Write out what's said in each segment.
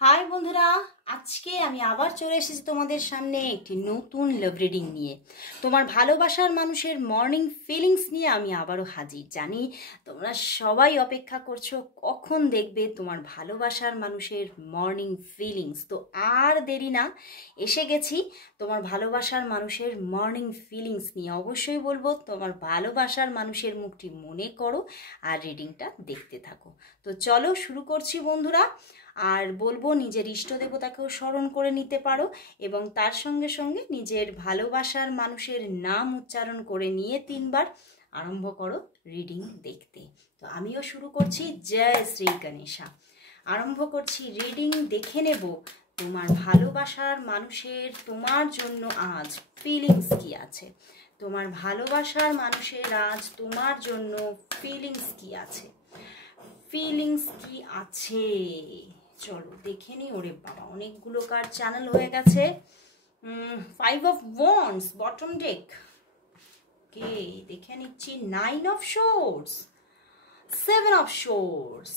High বন্ধুরা, আজকে আমি আবার চলে এসেছি তোমাদের সামনে একটি নতুন লাভ রিডিং নিয়ে। তোমার ভালোবাসার মানুষের মর্নিং ফিলিংস নিয়ে আমি আবারও হাজির। জানি তোমরা সবাই অপেক্ষা করছো কখন দেখবে তোমার ভালোবাসার মানুষের মর্নিং ফিলিংস। তো আর দেরি না, এসে গেছি তোমার ভালোবাসার মানুষের মর্নিং ফিলিংস নিয়ে। অবশ্যই বলবো তোমার ভালোবাসার মানুষের মুখটি মনে করো আর রিডিংটা দেখতে থাকো। তো চলো শুরু করছি বন্ধুরা। আর বলবো নিজের ইষ্ট দেবতাকেও স্মরণ করে নিতে পারো এবং তার সঙ্গে সঙ্গে নিজের ভালোবাসার মানুষের নাম উচ্চারণ করে নিয়ে 3বার আরম্ভ করো রিডিং দেখতে। তো আমিও শুরু করছি। জয় শ্রী গণেশা। আরম্ভ করছি রিডিং। দেখে নেব তোমার ভালোবাসার মানুষের তোমার জন্য আজ ফিলিংস কি আছে। তোমার ভালোবাসার মানুষের আজ তোমার জন্য ফিলিংস কি আছে। ফিলিংস কি আছে চলো দেখে নি। ওরে বাবা, অনেকগুলো কার্ড চ্যানেল হয়ে গেছে। 5 অফ ওয়ান্ডস বটম ডেক। ওকে, দেখে নিচ্ছি 9 of shorts, 7 of shorts,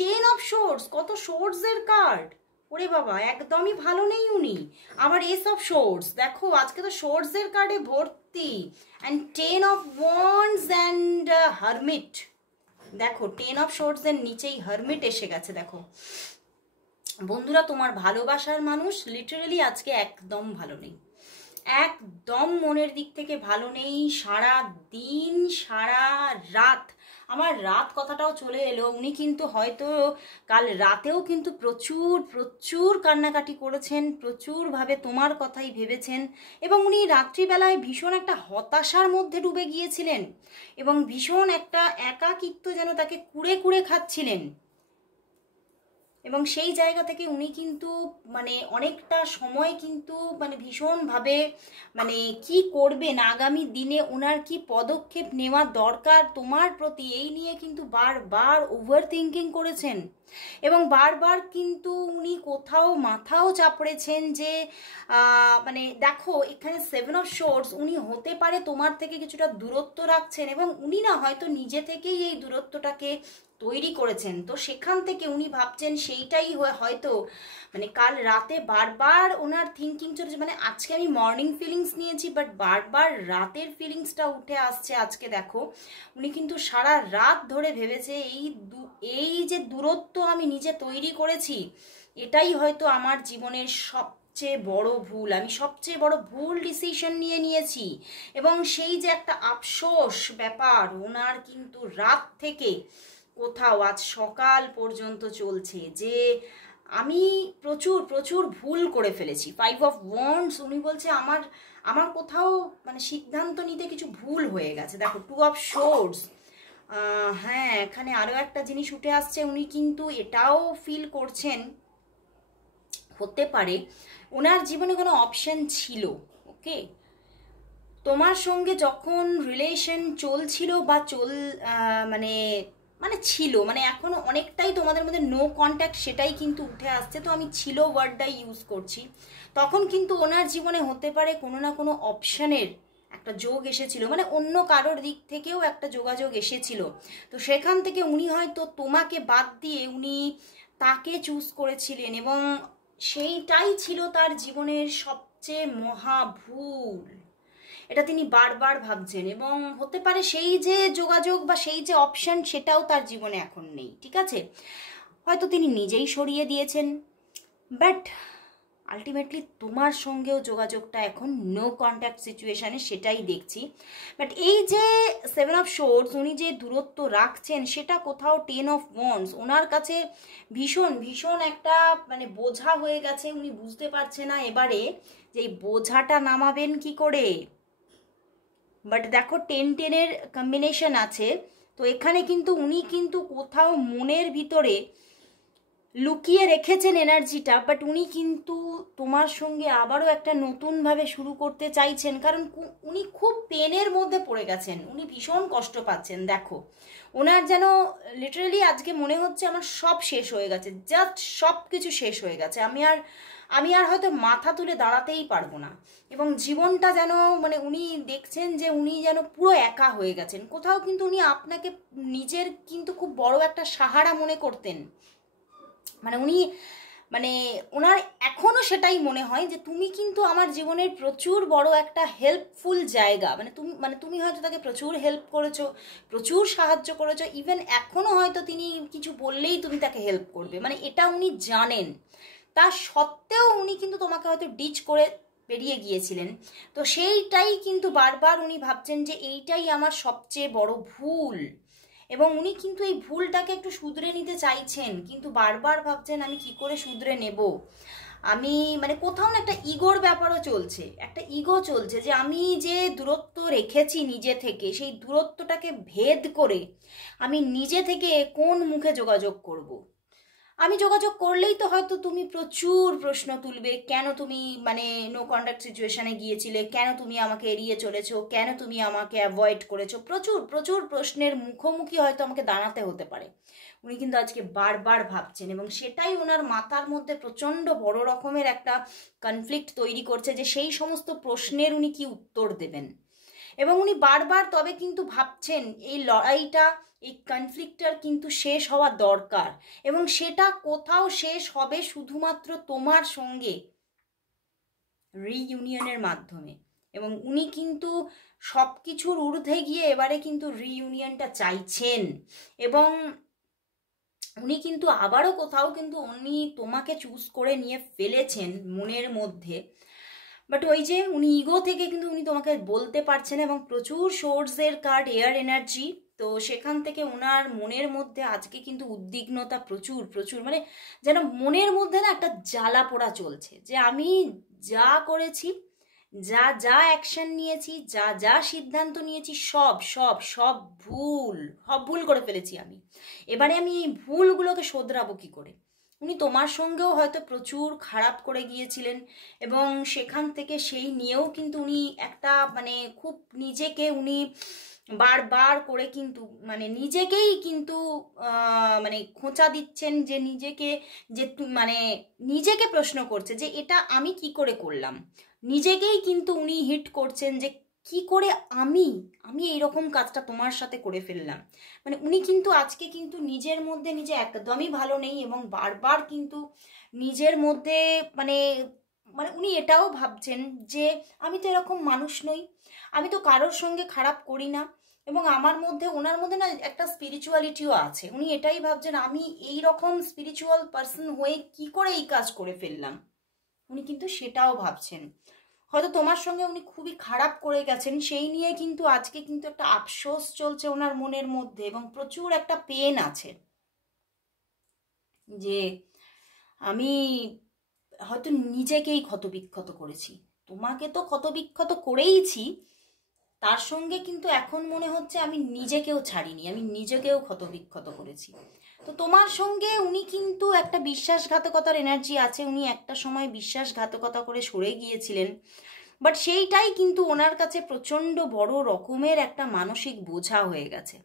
10 of shorts. কত শোর্টস এর কার্ড! ওরে বাবা, একদমই ভালো নেই উনি। আবার এস অফ শোর্টস। দেখো আজকে তো শোর্টস এর কার্ডে ভর্তি। And 10 of wands and hermit. দেখো 10 অফ শোর্টস এর নিচেই হারমিট এসে গেছে। দেখো বন্ধুরা, তোমার ভালোবাসার মানুষ লিটারালি আজকে একদম ভালো নেই, একদম মনের দিক থেকে ভালো নেই। সারা দিন সারা রাত, আমার রাত কথাটাও চলে এলো, উনি কিন্তু হয়তো কাল রাতেও কিন্তু প্রচুর প্রচুর কান্নাকাটি করেছেন, প্রচুরভাবে তোমার কথাই ভেবেছেন এবং উনি রাত্রিবেলায় ভীষণ একটা হতাশার মধ্যে ডুবে গিয়েছিলেন এবং ভীষণ একটা একাকিত্ব যেন তাকে কুড়ে কুড়ে খাচ্ছিলেন। এবং সেই জায়গা থেকে উনি কিন্তু অনেকটা সময় কিন্তু ভীষণভাবে কি করবেন আগামী দিনে, ওনার কি পদক্ষেপ নেওয়া দরকার তোমার প্রতি, এই নিয়ে কিন্তু বারবার ওভার থিঙ্কিং করেছেন এবং বারবার কিন্তু উনি কোথাও মাথাও চাপড়েছেন যে দেখো এখানে 7 অফ শোর্টস, উনি হতে পারে তোমার থেকে কিছুটা দূরত্ব রাখছেন এবং উনি না হয়তো নিজে থেকেই এই দূরত্বটাকে তৈরি করেছেন। তো সেখান থেকে উনি ভাবছেন সেইটাই হয়তো কাল রাতে বারবার ওনার থিঙ্কিং চলেছে। আজকে আমি মর্নিং ফিলিংস নিয়েছি, বাট বারবার রাতের ফিলিংসটা উঠে আসছে। আজকে দেখো উনি কিন্তু সারা রাত ধরে ভেবেছে এই যে দূরত্ব আমি নিজে তৈরি করেছি, এটাই হয়তো আমার জীবনের সবচেয়ে বড় ভুল। আমি সবচেয়ে বড় ভুল ডিসিশন নিয়েছি এবং সেই যে একটা আফসোস ব্যাপার ওনার কিন্তু রাত থেকে কোথাও আজ সকাল পর্যন্ত চলছে যে আমি প্রচুর প্রচুর ভুল করে ফেলেছি। 5 অফ ওয়ান্ডস, উনি বলছে আমার আমার কোথাও সিদ্ধান্ত নিতে কিছু ভুল হয়ে গেছে। দেখো 2 অফ শোর্টস। হ্যাঁ, এখানে আরও একটা জিনিস উঠে আসছে, উনি কিন্তু এটাও ফিল করছেন হতে পারে ওনার জীবনে কোনো অপশন ছিল। ওকে, তোমার সঙ্গে যখন রিলেশন চলছিল বা মানে ছিল, এখনো অনেকটাই তোমাদের মধ্যে নো কন্ট্যাক্ট, সেটাই কিন্তু উঠে আসছে। তো আমি ছিল ওয়ার্ডটাই ইউজ করছি। তখন কিন্তু ওনার জীবনে হতে পারে কোনো না কোনো অপশনের একটা যোগ এসেছিল, অন্য কারোর দিক থেকেও একটা যোগাযোগ এসেছিল। তো সেখান থেকে উনি হয়তো তোমাকে বাদ দিয়ে উনি তাকে চুজ করেছিলেন এবং সেইটাই ছিল তার জীবনের সবচেয়ে মহা ভুল। এটা তিনি বারবার ভাবছেন এবং হতে পারে সেই যে যোগাযোগ বা সেই যে অপশন সেটাও তার জীবনে এখন নেই। ঠিক আছে, হয়তো তিনি নিজেই সরিয়ে দিয়েছেন, বাট আলটিমেটলি তোমার সঙ্গেও যোগাযোগটা এখন নো কন্ট্যাক্ট সিচুয়েশানে, সেটাই দেখছি। বাট এই যে 7 অফ শোর্টস, উনি যে দূরত্ব রাখছেন সেটা কোথাও 10 অফ ওয়ান্ডস ওনার কাছে ভীষণ ভীষণ একটা বোঝা হয়ে গেছে। উনি বুঝতে পারছে না এবারে যে এই বোঝাটা নামাবেন কি করে। বাট দেখো 10-10-এর কম্বিনেশন আছে। তো এখানে কিন্তু উনি কিন্তু কোথাও মনের ভিতরে লুকিয়ে রেখেছেন এনার্জিটা, বাট উনি কিন্তু তোমার সঙ্গে আবারও একটা নতুনভাবে শুরু করতে চাইছেন, কারণ উনি খুব পেনের মধ্যে পড়ে গেছেন, উনি ভীষণ কষ্ট পাচ্ছেন। দেখো ওনার যেন লিটারালি আজকে মনে হচ্ছে আমার সব শেষ হয়ে গেছে, জাস্ট সব কিছু শেষ হয়ে গেছে, আমি আর হয়তো মাথা তুলে দাঁড়াতেই পারবো না এবং জীবনটা যেন উনি দেখছেন যে উনি যেন পুরো একা হয়ে গেছেন। কোথাও কিন্তু উনি আপনাকে নিজের কিন্তু খুব বড় একটা সাহারা মনে করতেন। উনি মানে ওনার এখনও সেটাই মনে হয় যে তুমি কিন্তু আমার জীবনের প্রচুর বড় একটা হেল্পফুল জায়গা, তুমি হয়তো তাকে প্রচুর হেল্প করেছো, প্রচুর সাহায্য করেছো, ইভেন এখনও হয়তো তিনি কিছু বললেই তুমি তাকে হেল্প করবে, মানে এটা উনি জানেন। তা সত্ত্বেও উনি কিন্তু তোমাকে হয়তো ডিচ করে বেরিয়ে গিয়েছিলেন। তো সেইটাই কিন্তু বারবার উনি ভাবছেন যে এইটাই আমার সবচেয়ে বড় ভুল, এবং উনি কিন্তু এই ভুলটাকে একটু শুধরে নিতে চাইছেন, কিন্তু বারবার ভাবছেন আমি কি করে শুধরে নেব। আমি মানে কোথাও না একটা ইগোর ব্যাপারও চলছে, একটা ইগো চলছে যে আমি যে দূরত্ব রেখেছি নিজে থেকে, সেই দূরত্বটাকে ভেদ করে আমি নিজে থেকে কোন মুখে যোগাযোগ করব। আমি যোগাযোগ করলেই তো হয়তো তুমি প্রচুর প্রশ্ন তুলবে, কেন তুমি মানে নো কন্ট্যাক্ট সিচুয়েশনে গিয়েছিলে, কেন তুমি আমাকে এড়িয়ে চলেছো, কেন তুমি আমাকে অ্যাভয়েড করেছো, প্রচুর প্রচুর প্রশ্নের মুখোমুখি হয়তো আমাকে দাঁড়াতে হতে পারে। উনি কিন্তু আজকে বারবার ভাবছেন, এবং সেটাই ওনার মাথার মধ্যে প্রচণ্ড বড় রকমের একটা কনফ্লিক্ট তৈরি করছে যে সেই সমস্ত প্রশ্নের উনি কি উত্তর দেবেন। এবং উনি বারবার তবে কিন্তু ভাবছেন এই লড়াইটা, এই কনফ্লিক্টটার কিন্তু শেষ হওয়া দরকার, এবং সেটা কোথাও শেষ হবে শুধুমাত্র তোমার সঙ্গে রিইউনিয়নের মাধ্যমে। এবং উনি কিন্তু সব কিছুর ঊর্ধ্বে গিয়ে এবারে কিন্তু রিইউনিয়নটা চাইছেন, এবং উনি কিন্তু আবারও কোথাও কিন্তু উনি তোমাকে চুজ করে নিয়ে ফেলেছেন মনের মধ্যে। বাট ওই যে উনি ইগো থেকে কিন্তু উনি তোমাকে বলতে পারছেন, এবং প্রচুর সোর্সের কার্ড এয়ার এনার্জি, তো সেখান থেকে ওনার মনের মধ্যে আজকে কিন্তু উদ্বিগ্নতা প্রচুর প্রচুর, মানে যেন মনের মধ্যে না একটা জ্বালা পোড়া চলছে যে আমি যা করেছি, যা যা অ্যাকশন নিয়েছি, যা যা সিদ্ধান্ত নিয়েছি, সব সব সব ভুল, সব ভুল করে ফেলেছি আমি। এবারে আমি এই ভুলগুলোকে শোধরাবো কি করে। উনি তোমার সঙ্গেও হয়তো প্রচুর খারাপ করে গিয়েছিলেন, এবং সেখান থেকে সেই নিয়েও কিন্তু উনি একটা মানে খুব নিজেকে উনি বারবার করে কিন্তু মানে নিজেকেই কিন্তু মানে খোঁচা দিচ্ছেন, যে নিজেকে যে মানে নিজেকে প্রশ্ন করছে যে এটা আমি কি করে করলাম। নিজেকেই কিন্তু উনি হিট করছেন যে কি করে আমি আমি এইরকম কাজটা তোমার সাথে করে ফেললাম। মানে উনি কিন্তু আজকে কিন্তু নিজের মধ্যে নিজে একদমই ভালো নেই, এবং বারবার কিন্তু নিজের মধ্যে মানে মানে উনি এটাও ভাবছেন যে আমি তো এরকম মানুষ নই, আমি তো কারোর সঙ্গে খারাপ করি না, এবং আমার মধ্যে ওনার মধ্যে না একটা স্পিরিচুয়ালিটিও আছে। উনি এটাই ভাবছেন আমি এই রকম স্পিরিচুয়াল পার্সন হয়ে কি করে এই কাজ করে ফেললাম। উনি কিন্তু সেটাও ভাবছেন, হয়তো তোমার সঙ্গে উনি খুবই খারাপ করে গেছেন, সেই নিয়ে কিন্তু আজকে কিন্তু একটা আফসোস চলছে ওনার মনের মধ্যে, এবং প্রচুর একটা পেন আছে যে আমি হয়তো নিজেকেই ক্ষতবিক্ষত করেছি। তোমাকে তো ক্ষতবিক্ষত করেইছি, তার সঙ্গে কিন্তু এখন মনে হচ্ছে আমি নিজেকেও ছাড়িনি, আমি নিজেকেও ক্ষতবিক্ষত করেছি। তো তোমার সঙ্গে উনি কিন্তু একটা বিশ্বাসঘাতকতার এনার্জি আছে, উনি একটা সময় বিশ্বাসঘাতকতা করে সরে গিয়েছিলেন, বাট সেইটাই কিন্তু ওনার কাছে প্রচণ্ড বড় রকমের একটা মানসিক বোঝা হয়ে গেছে।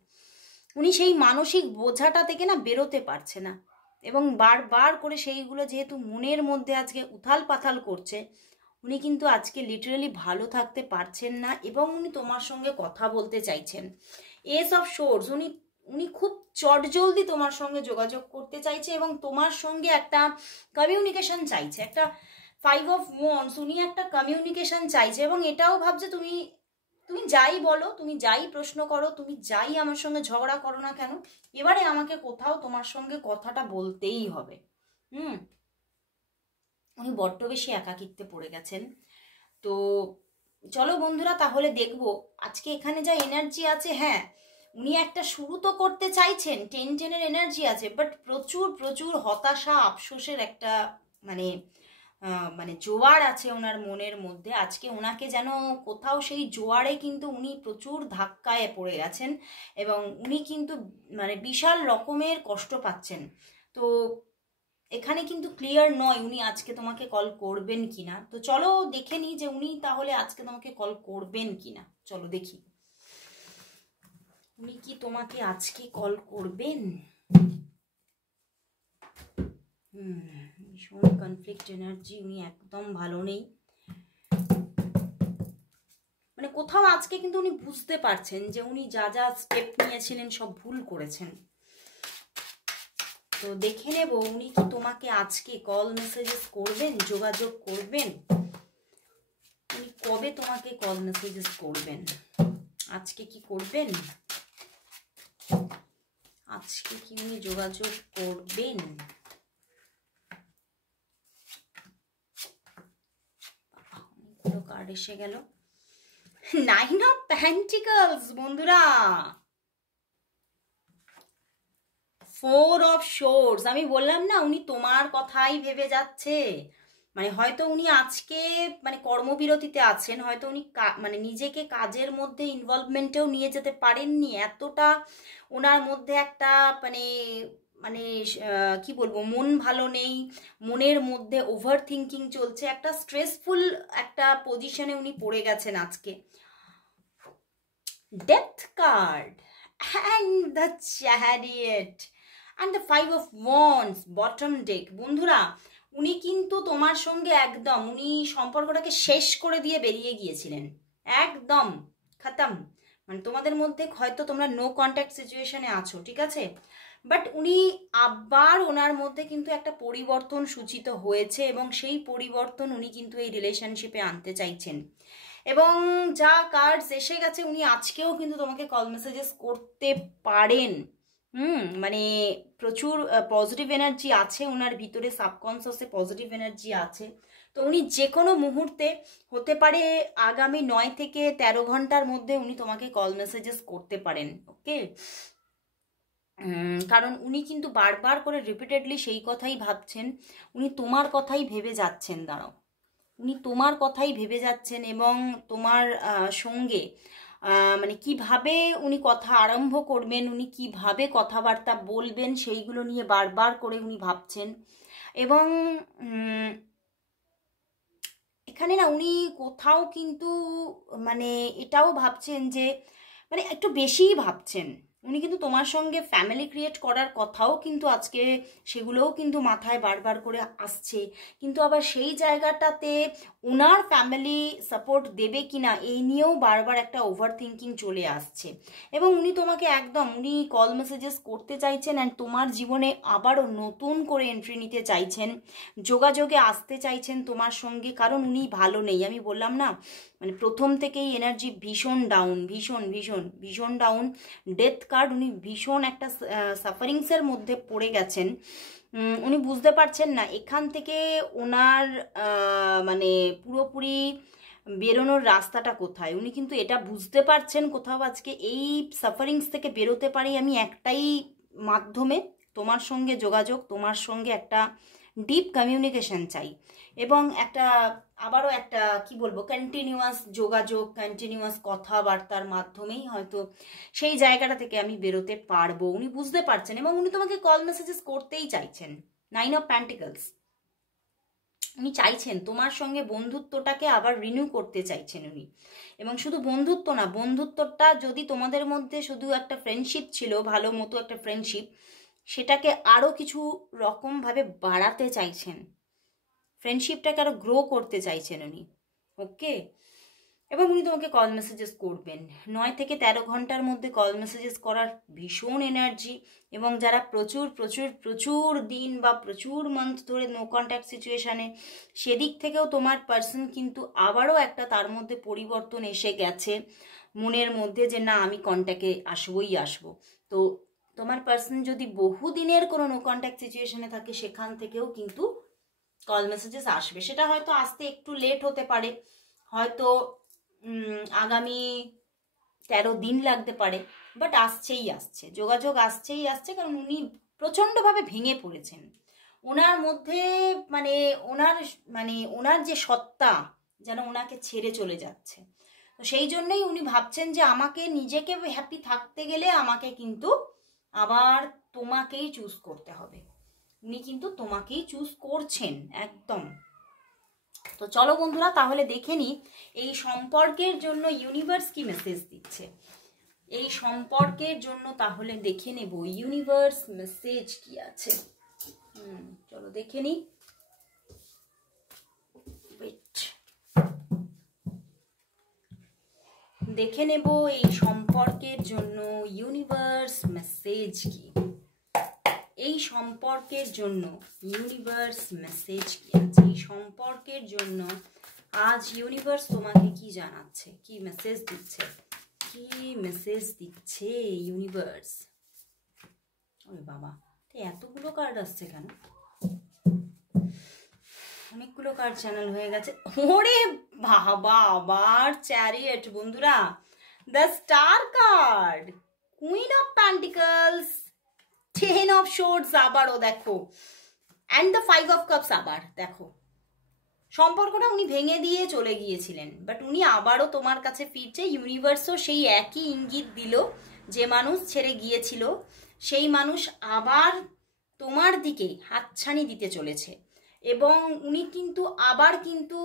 উনি সেই মানসিক বোঝাটা থেকে না বেরোতে পারছে না, এবং বারবার করে সেইগুলো যেহেতু মনের মধ্যে আজকে উথাল পাথাল করছে, উনি কিন্তু আজকে লিটারালি ভালো থাকতে পারছেন না, এবং উনি তোমার সঙ্গে কথা বলতে চাইছেন। এস অফ সোর্স, উনি উনি খুব চটজলদি তোমার সঙ্গে যোগাযোগ করতে চাইছে, এবং তোমার সঙ্গে একটা কমিউনিকেশন চাইছে, একটা 5 of Wands, উনি একটা কমিউনিকেশন চাইছে, এবং এটাও ভাবছে তুমি তুমি যাই বলো, তুমি যাই প্রশ্ন করো, তুমি যাই আমার সঙ্গে ঝগড়া করো না কেন, এবারে আমাকে কোথাও তোমার সঙ্গে কথাটা বলতেই হবে। উনি বড্ড বেশি একাকিত্বে পড়ে গেছেন। তো চলো বন্ধুরা, তাহলে দেখবো আজকে এখানে যা এনার্জি আছে। হ্যাঁ, উনি একটা শুরু তো করতে চাইছেন, 10-10-এর এনার্জি আছে, বাট প্রচুর প্রচুর হতাশা আফসোসের একটা মানে মানে জোয়ার আছে ওনার মনের মধ্যে। আজকে ওনাকে যেন কোথাও সেই জোয়ারে কিন্তু উনি প্রচুর ধাক্কায় পড়ে গেছেন, এবং উনি কিন্তু মানে বিশাল রকমের কষ্ট পাচ্ছেন। তো এখানে কিন্তু ক্লিয়ার নয় উনি আজকে তোমাকে কল করবেন কিনা। তো চলো দেখে নিই যে উনি তাহলে আজকে তোমাকে কল করবেন কিনা। চলো দেখি উনি কি তোমাকে আজকে কল করবেন। ভীষণ কনফ্লিক্ট এনার্জি, উনি একদম ভালো নেই। মানে কোথাও আজকে কিন্তু উনি বুঝতে পারছেন যে উনি যা যা স্টেপ নিয়েছিলেন সব ভুল করেছেন। তো দেখে নেব উনি কি তোমাকে আজকে কল মেসেজেস করবেন, যোগাযোগ করবেন। উনি কবে তোমাকে কল মেসেজেস করবেন, আজকে কি করবেন, আজকে কি উনি যোগাযোগ করবেন। অনেকগুলো কার্ড এসে গেল। 9 অফ পেন্টিকলস বন্ধুরা, 4 অফ শোর্স। আমি বললাম না উনি তোমার কথাই ভেবে যাচ্ছে। মানে হয়তো উনি আজকে মানে কর্মবিরতিতে আছেন, হয়তো উনি মানে নিজেকে কাজের মধ্যে ইনভলভমেন্টেও নিয়ে যেতে পারেননি। এতটা ওনার মধ্যে একটা মানে মানে কি বলবো, মন ভালো নেই, মনের মধ্যে ওভার থিঙ্কিং চলছে, একটা স্ট্রেসফুল একটা পজিশনে উনি পড়ে গেছেন আজকে। Death card and the chariot and the 5 of wands bottom day. বন্ধুরা উনি কিন্তু তোমার সঙ্গে একদম উনি সম্পর্কটাকে শেষ করে দিয়ে বেরিয়ে গিয়েছিলেন, একদম খতম। মানে তোমাদের মধ্যে হয়তো তোমরা নো কন্ট্যাক্ট সিচুয়েশনে আছো, ঠিক আছে, বাট উনি আবার ওনার মধ্যে কিন্তু একটা পরিবর্তন সূচিত হয়েছে এবং সেই পরিবর্তন উনি কিন্তু এই রিলেশনশিপে আনতে চাইছেন। এবং যা কার্ডস এসে গেছে উনি আজকেও কিন্তু তোমাকে কল মেসেজেস করতে পারেন। মানে প্রচুর পজিটিভ এনার্জি আছে ওনার ভিতরে, সাবকনসিয়াসে পজিটিভ এনার্জি আছে। তো উনি যে কোনো মুহূর্তে, হতে পারে আগামী 9 থেকে 13 ঘন্টার মধ্যে উনি তোমাকে কল মেসেজেস করতে পারেন। ওকে, কারণ উনি কিন্তু বারবার করে রিপিটেডলি সেই কথাই ভাবছেন, উনি তোমার কথাই ভেবে যাচ্ছেন। দাঁড়াও, উনি তোমার কথাই ভেবে যাচ্ছেন এবং তোমার সঙ্গে মানে কিভাবে উনি কথা আরম্ভ করবেন, উনি কিভাবে কথাবার্তা বলবেন সেইগুলো নিয়ে বারবার করে উনি ভাবছেন। এবং এখানে না উনি কোথাও কিন্তু মানে এটাও ভাবছেন যে মানে একটু বেশিই ভাবছেন। উনি কিন্তু তোমার সঙ্গে ফ্যামিলি ক্রিয়েট করার কথাও কিন্তু আজকে সেগুলোও কিন্তু মাথায় বারবার করে আসছে, কিন্তু আবার সেই জায়গাটাতে ওনার ফ্যামিলি সাপোর্ট দেবে কিনা এই নিয়েও বারবার একটা ওভার থিঙ্কিং চলে আসছে। এবং উনি তোমাকে একদম উনি কল মেসেজেস করতে চাইছেন অ্যান্ড তোমার জীবনে আবারও নতুন করে এন্ট্রি নিতে চাইছেন, যোগাযোগে আসতে চাইছেন তোমার সঙ্গে, কারণ উনি ভালো নেই। আমি বললাম না মানে প্রথম থেকেই এনার্জি ভীষণ ডাউন, ভীষণ ভীষণ ভীষণ ডাউন। ডেথ কার্ড, উনি ভীষণ একটা সাফারিংসের মধ্যে পড়ে গেছেন। উনি বুঝতে পারছেন না এখান থেকে ওনার মানে পুরোপুরি বেরোনোর রাস্তাটা কোথায়। উনি কিন্তু এটা বুঝতে পারছেন কোথাও আজকে এই সাফারিংস থেকে বেরোতে পারি আমি একটাই মাধ্যমে, তোমার সঙ্গে যোগাযোগ, তোমার সঙ্গে একটা ডিপ কমিউনিকেশন চাই এবং একটা আবারও একটা কি বলবো কন্টিনিউয়াস যোগাযোগ, কন্টিনিউয়াস কথাবার্তার মাধ্যমেই হয়তো সেই জায়গাটা থেকে আমি বেরোতে পারবো। উনি বুঝতে পারছেন এবং উনি তোমাকে কল মেসেজেস করতেই চাইছেন। 9 অফ পেন্টিকলস, উনি চাইছেন তোমার সঙ্গে বন্ধুত্বটাকে আবার রিনিউ করতে চাইছেন উনি। এবং শুধু বন্ধুত্ব না, বন্ধুত্বটা যদি তোমাদের মধ্যে শুধু একটা ফ্রেন্ডশিপ ছিল, ভালো মতো একটা ফ্রেন্ডশিপ, সেটাকে আরও কিছু রকমভাবে বাড়াতে চাইছেন, ফ্রেন্ডশিপটাকে আরও গ্রো করতে চাইছেন উনি। ওকে, এবং উনি তোমাকে কল মেসেজেস করবেন 9 থেকে 13 ঘন্টার মধ্যে কল মেসেজেস করার ভীষণ এনার্জি। এবং যারা প্রচুর প্রচুর প্রচুর দিন বা প্রচুর মান্থ ধরে নো কন্ট্যাক্ট সিচুয়েশানে, সেদিক থেকেও তোমার পার্সন কিন্তু আবারও একটা তার মধ্যে পরিবর্তন এসে গেছে মনের মধ্যে যে না আমি কন্ট্যাক্টে আসবোই আসবো। তো তোমার পার্সন যদি বহুদিনের কোনো নো কন্ট্যাক্ট সিচুয়েশানে থাকে সেখান থেকেও কিন্তু কল মেসেজেস আসবে। সেটা হয়তো আসতে একটু লেট হতে পারে, হয়তো আগামী 13 দিন লাগতে পারে, বাট আসছেই আসছে, যোগাযোগ আসছেই আসছে। কারণ উনি প্রচণ্ডভাবে ভেঙে পড়েছেন, ওনার মধ্যে মানে ওনার যে সত্তা যেন ওনাকে ছেড়ে চলে যাচ্ছে। তো সেই জন্যই উনি ভাবছেন যে আমাকে নিজেকে হ্যাপি থাকতে গেলে আমাকে কিন্তু আবার তোমাকেই চুজ করতে হবে। উনি কিন্তু তোমাকেই চুজ করছেন একদম। তো চলো বন্ধুরা তাহলে দেখে নি এই সম্পর্কের জন্য ইউনিভার্স কি মেসেজ দিচ্ছে। এই সম্পর্কের জন্য তাহলে দেখে নেব ইউনিভার্স মেসেজ কি আছে। চলো দেখে নি। দেখে নেব এই সম্পর্কের জন্য ইউনিভার্স মেসেজ কি। এই সম্পর্কের জন্য ইউনিভার্স মেসেজ কি আছে, এই সম্পর্কের জন্য আজ ইউনিভার্স তোমাকে কি জানাচ্ছে, কি মেসেজ দিচ্ছে, কি মেসেজ দিচ্ছে ইউনিভার্স। ওরে বাবা, এতগুলো কার্ড আসছে কেন? অনেকগুলো কার্ড চ্যানেল হয়ে গেছে। ওরে বাবা, আবার চ্যারিয়েট বন্ধুরা, the star card, queen of pentacles, 10 of shorts আবারও দেখো, অ্যান্ড দ্য 5 অফ কাপস আবার দেখো। সম্পর্কটা উনি ভেঙে দিয়ে চলে গিয়েছিলেন, বাট উনি আবারও তোমার কাছে ফিরছে। ইউনিভার্সও সেই একই ইঙ্গিত দিল, যে মানুষ ছেড়ে গিয়েছিল সেই মানুষ আবার তোমার দিকে হাতছানি দিতে চলেছে। এবং উনি কিন্তু আবার কিন্তু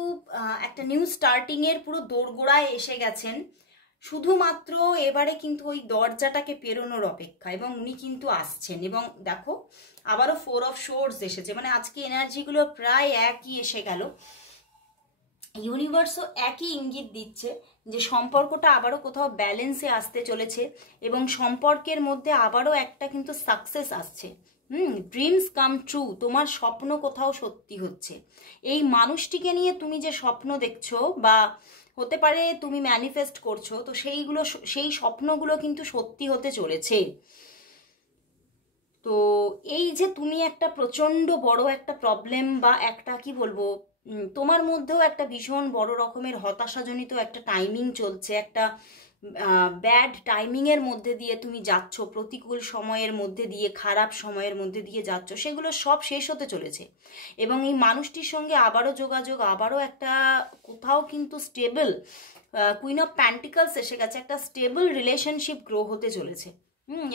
একটা নিউ স্টার্টিংয়ের পুরো দোরগোড়ায় এসে গেছেন। শুধুমাত্র এবারে কিন্তু ওই দরজাটাকে পেরোনোর অপেক্ষা, এবং উনি কিন্তু আসছেন। এবং দেখো আবারও 4 অফ শোর্টস এসেছে, মানে আজকে এনার্জিগুলো প্রায় একই এসে গেল। ইউনিভার্সও একই ইঙ্গিত দিচ্ছে যে সম্পর্কটা আবারও কোথাও ব্যালেন্সে আসতে চলেছে, এবং সম্পর্কের মধ্যে আবারও একটা কিন্তু সাকসেস আসছে। ড্রিমস কাম ট্রু, তোমার স্বপ্ন কোথাও সত্যি হচ্ছে। এই মানুষটিকে নিয়ে তুমি যে স্বপ্ন দেখছো, বা হতে পারে তুমি ম্যানিফেস্ট করছো, তো সেই স্বপ্নগুলো কিন্তু সত্যি হতে চলেছে। তো এই যে তুমি একটা প্রচণ্ড বড় একটা প্রবলেম, বা একটা কি বলবো, তোমার মধ্যেও একটা ভীষণ বড় রকমের হতাশাজনিত একটা টাইমিং চলছে, একটা ব্যাড টাইমিংয়ের মধ্যে দিয়ে তুমি যাচ্ছ, প্রতিকূল সময়ের মধ্যে দিয়ে, খারাপ সময়ের মধ্যে দিয়ে যাচ্ছ, সেগুলো সব শেষ হতে চলেছে। এবং এই মানুষটির সঙ্গে আবারও যোগাযোগ, আবারও একটা কোথাও কিন্তু স্টেবল, কুইন অফ প্যান্টিকলস এসে গেছে, একটা স্টেবল রিলেশনশিপ গ্রো হতে চলেছে।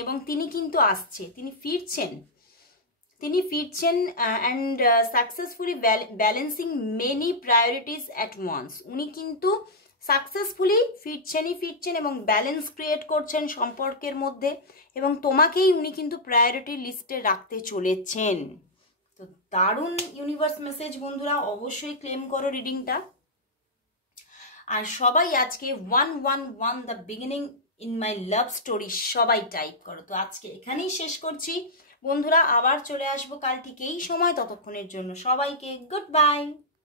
এবং তিনি কিন্তু আসছে, তিনি ফিরছেন and successfully balancing many priorities at once. উনি কিন্তু সাকসেসফুলি ফিরছেন এবং ব্যালেন্স ক্রিয়েট করছেন সম্পর্কের মধ্যে, এবং তোমাকেই উনি কিন্তু প্রায়োরিটি লিস্টে রাখতে চলেছেন। তো দারুণ ইউনিভার্স মেসেজ বন্ধুরা, অবশ্যই ক্লেম করো রিডিংটা। আর সবাই আজকে 111 the beginning in my love story সবাই টাইপ করো। তো আজকে এখানেই শেষ করছি বন্ধুরা, আবার চলে আসবো কাল ঠিক এই সময়। ততক্ষণের জন্য সবাইকে গুড বাই।